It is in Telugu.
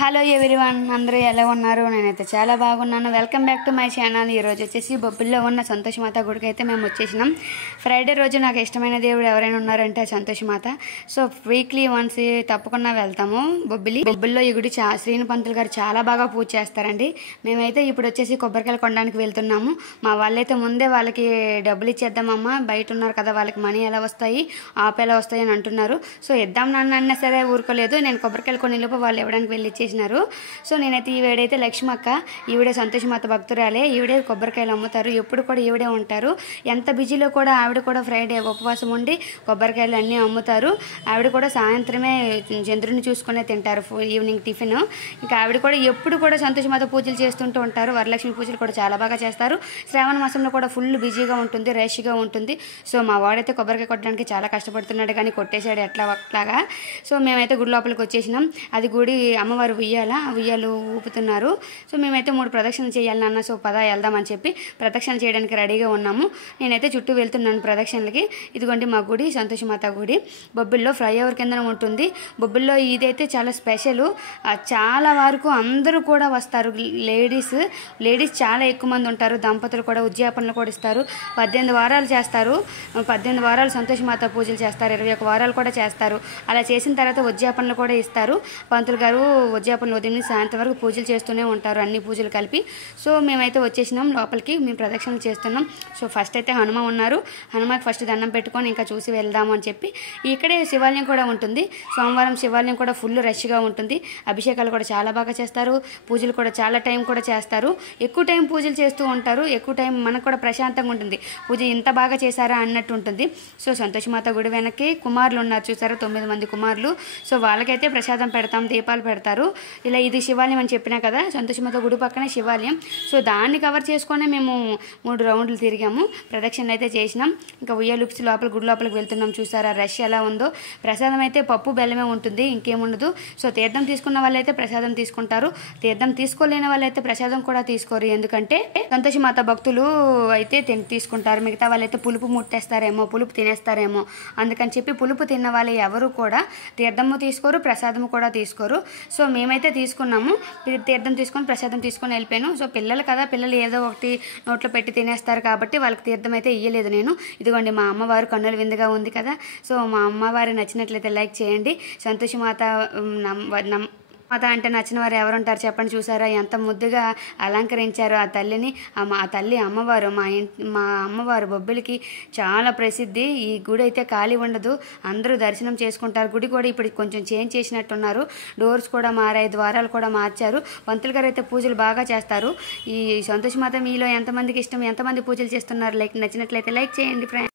హలో ఎవ్రీవన్, అందరూ ఎలా ఉన్నారు? నేనైతే చాలా బాగున్నాను. Welcome back to my channel. ఈరోజు వచ్చేసి బొబ్బిల్లో ఉన్న సంతోషమాత గుడికి అయితే మేము వచ్చేసినాం. ఫ్రైడే రోజు నాకు ఇష్టమైన దేవుడు ఎవరైనా ఉన్నారంటే సంతోషమాత. సో వీక్లీ వన్స్ తప్పకుండా వెళ్తాము బొబ్బిల్లో. ఈ గుడి శ్రీను పంతులు గారు చాలా బాగా పూజ చేస్తారండి. మేమైతే ఇప్పుడు వచ్చేసి కొబ్బరికాయలు కొనడానికి వెళ్తున్నాము. మా వాళ్ళైతే ముందే వాళ్ళకి డబ్బులు ఇచ్చేద్దామమ్మా, బయట ఉన్నారు కదా, వాళ్ళకి మనీ ఎలా వస్తాయి, ఆప్ ఎలా వస్తాయి అని అంటున్నారు. సో ఇద్దాం నాన్న అన్నా సరే ఊరుకోలేదు. నేను కొబ్బరికాయలు కొన్ని లోపు వాళ్ళు ఇవ్వడానికి వెళ్ళి చేసినారు. సో నేనైతే ఈవిడైతే లక్ష్మక్క, ఈవిడే సంతోషమాత భక్తురాలే. ఈవిడే కొబ్బరికాయలు అమ్ముతారు, ఎప్పుడు కూడా ఈవిడే ఉంటారు. ఎంత బిజీలో కూడా ఆవిడ కూడా ఫ్రైడే ఉపవాసం ఉండి కొబ్బరికాయలు అన్నీ అమ్ముతారు. ఆవిడ కూడా సాయంత్రమే చంద్రుని చూసుకునే తింటారు, ఈవినింగ్ టిఫిన్. ఇంకా ఆవిడ కూడా ఎప్పుడు కూడా సంతోషమాత పూజలు చేస్తుంటూ ఉంటారు. వరలక్ష్మి పూజలు కూడా చాలా బాగా చేస్తారు. శ్రావణ మాసంలో కూడా ఫుల్ బిజీగా ఉంటుంది, రష్గా ఉంటుంది. సో మా వాడైతే కొబ్బరికాయ కొట్టడానికి చాలా కష్టపడుతున్నాడు, కానీ కొట్టేశాడు ఎట్లాగా. సో మేమైతే గుడి లోపలికి వచ్చేసినాం. అది గుడి అమ్మవారు ఉయ్యాలు ఊపుతున్నారు. సో మేమైతే 3 ప్రదక్షిణలు చేయాలి నాన్న, సో పద వెళ్దామని చెప్పి ప్రదక్షిణ చేయడానికి రెడీగా ఉన్నాము. నేనైతే చుట్టూ వెళ్తున్నాను ప్రదక్షిణలకి. ఇదిగోండి మా గుడి, సంతోషమాత గుడి. బొబ్బిల్లో ఫ్లైఓవర్ కింద ఉంటుంది. బొబ్బిల్లో ఇదైతే చాలా స్పెషల్. చాలా వరకు అందరూ కూడా వస్తారు. లేడీస్ చాలా ఎక్కువ మంది ఉంటారు. దంపతులు కూడా ఉద్యాపనలు కూడా ఇస్తారు. 18 వారాలు చేస్తారు. 18 వారాలు సంతోషమాత పూజలు చేస్తారు. 21 వారాలు కూడా చేస్తారు. అలా చేసిన తర్వాత ఉద్యాపనలు కూడా ఇస్తారు. పంతులు గారు ఉద్యాపనలు ఉదయం సాయంత్రం వరకు పూజలు చేస్తూనే ఉంటారు, అన్ని పూజలు కలిపి. సో మేమైతే వచ్చేసినాం లోపలికి, మేము ప్రదక్షిణలు చేస్తున్నాం. సో ఫస్ట్ అయితే హనుమ ఉన్నారు. హనుమకి ఫస్ట్ దండం పెట్టుకొని ఇంకా చూసి వెళ్దాము అని చెప్పి. ఇక్కడే శివాలయం కూడా ఉంటుంది. సోమవారం శివాలయం కూడా ఫుల్ రష్గా ఉంటుంది. అభిషేకాలు కూడా చాలా బాగా చేస్తారు. పూజలు కూడా చాలా టైం కూడా చేస్తారు. ఎక్కువ టైం పూజలు చేస్తూ ఉంటారు. ఎక్కువ టైం మనకు కూడా ప్రశాంతంగా ఉంటుంది. పూజ ఇంత బాగా చేశారా అన్నట్టు ఉంటుంది. సో సంతోషమాత గుడి వెనక్కి కుమారులు ఉన్నారు, చూసారా, 9 మంది కుమారులు. సో వాళ్ళకైతే ప్రసాదం పెడతాం, దీపాలు పెడతారు. ఇలా ఇది శివాలయం అని చెప్పినా కదా, సంతోషమాత గుడి పక్కనే శివాలయం. సో దాన్ని కవర్ చేసుకునే మేము 3 రౌండ్లు తిరిగాము, ప్రదక్షిణలు అయితే చేసినాం. ఇంకా ఉయ్యాలుప్సి గుడి లోపలికి వెళ్తున్నాం. చూసారా రష్ ఎలా ఉందో. ప్రసాదం అయితే పప్పు బెల్లమే ఉంటుంది, ఇంకేముండదు. సో తీర్థం తీసుకున్న వాళ్ళైతే ప్రసాదం తీసుకుంటారు. తీర్థం తీసుకోలేని వాళ్ళైతే ప్రసాదం కూడా తీసుకోరు. ఎందుకంటే సంతోషమాత భక్తులు అయితే తీసుకుంటారు. మిగతా వాళ్ళైతే పులుపు ముట్టేస్తారేమో, పులుపు తినేస్తారేమో, అందుకని చెప్పి పులుపు తిన్న వాళ్ళు ఎవరు కూడా తీర్థము తీసుకోరు, ప్రసాదము కూడా తీసుకోరు. సో మేమైతే తీసుకున్నాము. తీర్థం తీసుకొని ప్రసాదం తీసుకొని వెళ్ళిపోయాను. సో పిల్లలు కదా, పిల్లలు ఏదో ఒకటి నోట్లో పెట్టి తినేస్తారు కాబట్టి వాళ్ళకి తీర్థం అయితే ఇయ్యలేదు నేను. ఇదిగోండి మా అమ్మవారు కన్నుల విందుగా ఉంది కదా. సో మా అమ్మవారు నచ్చినట్లయితే లైక్ చేయండి. సంతోషమాత మాత అంటే నచ్చిన వారు ఎవరుంటారు చెప్పండి. చూసారా ఎంత ముద్దుగా అలంకరించారు ఆ తల్లిని. ఆ తల్లి అమ్మవారు మా అమ్మవారు బొబ్బిలికి చాలా ప్రసిద్ధి. ఈ గుడి అయితే ఖాళీ ఉండదు, అందరూ దర్శనం చేసుకుంటారు. గుడి కూడా ఇప్పుడు కొంచెం చేంజ్ చేసినట్టున్నారు. డోర్స్ కూడా మారాయి, ద్వారాలు కూడా మార్చారు. పంతులు గారు అయితే పూజలు బాగా చేస్తారు. ఈ సంతోషమాత మీలో ఎంతమందికి ఇష్టం, ఎంతమంది పూజలు చేస్తున్నారు? నచ్చినట్లయితే లైక్ చేయండి ఫ్రెండ్స్.